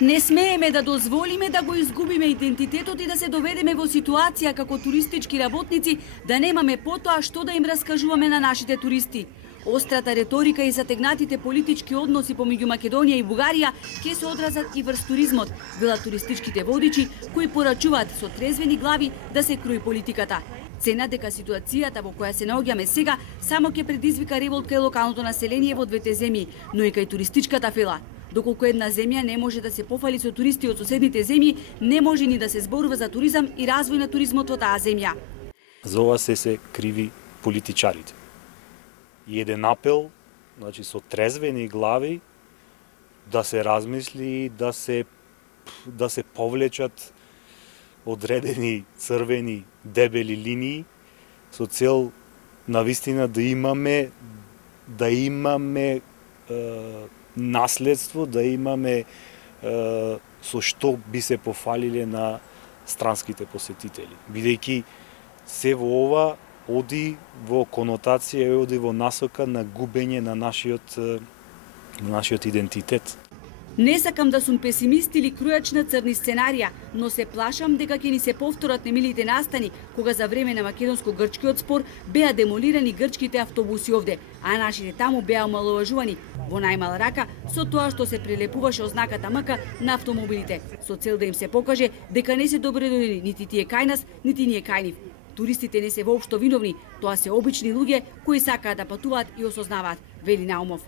Не смееме да дозволиме да го изгубиме идентитетот и да се доведеме во ситуација како туристички работници да немаме потоа што да им раскажуваме на нашите туристи. Острата реторика и затегнатите политички односи помеѓу Македонија и Бугарија ќе се одразат и врз туризмот, велат туристичките водичи кои порачуваат со трезвени глави да се круи политиката. Цена дека ситуацијата во која се наоѓаме сега само ќе предизвика револт кај локалното население во двете земји, но и кај туристичката фела. Доколку една земја не може да се пофали со туристи од соседните земји, не може ни да се зборува за туризам и развој на туризмот во таа земја. За ова се криви политичарите. И еден апел, значи со трезвени глави, да се размисли, да се повлечат одредени црвени дебели линии со цел навистина да имаме наследство, да имаме со што би се пофалиле на странските посетители. Бидејќи се во ова оди во конотација и оди во насока на губење на нашиот идентитет. Не сакам да сум песимист или крујач на црни сценарија, но се плашам дека ќе ни се повторат немилите настани кога за време на македонско-грчкиот спор беа демолирани грчките автобуси овде, а нашите таму беа омаловажувани во најмала рака со тоа што се прелепуваше ознаката МК на автомобилите, со цел да им се покаже дека не се добредојдени нити тие кај нас, нити ние кај нив. Туристите не се воопшто виновни, тоа се обични луѓе кои сакаат да патуваат и осознаваат, вели Наумов.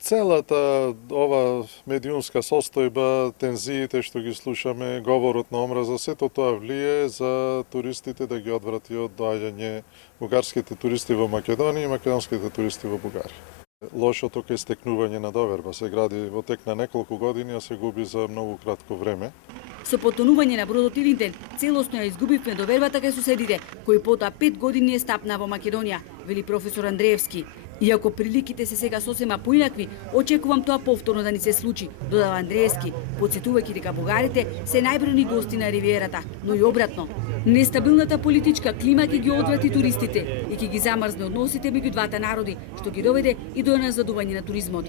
Целата ова медиумска состојба, тензиите што ги слушаме, говорот на омраза, сето тоа влие за туристите да ги одврати од доаѓање бугарските туристи во Македонија и македонските туристи во Бугарија. Лошото е стекнување на доверба. Се гради во тек на неколку години, а се губи за многу кратко време. Со потонување на бродот Илинден, целосно ја изгубивме довербата кај соседите, кои потоа 5 години е стапна во Македонија, вели професор Андреевски. Иако приликите се сега сосема поинакви, очекувам тоа повторно да ни се случи, додава Андреевски, подсетувајќи дека бугарите се најбројни гости на ривиерата, но и обратно. Нестабилната политичка клима ќе ги одврати туристите и ќе ги замрзне односите меѓу двата народи, што ги доведе и до назадување на туризмот.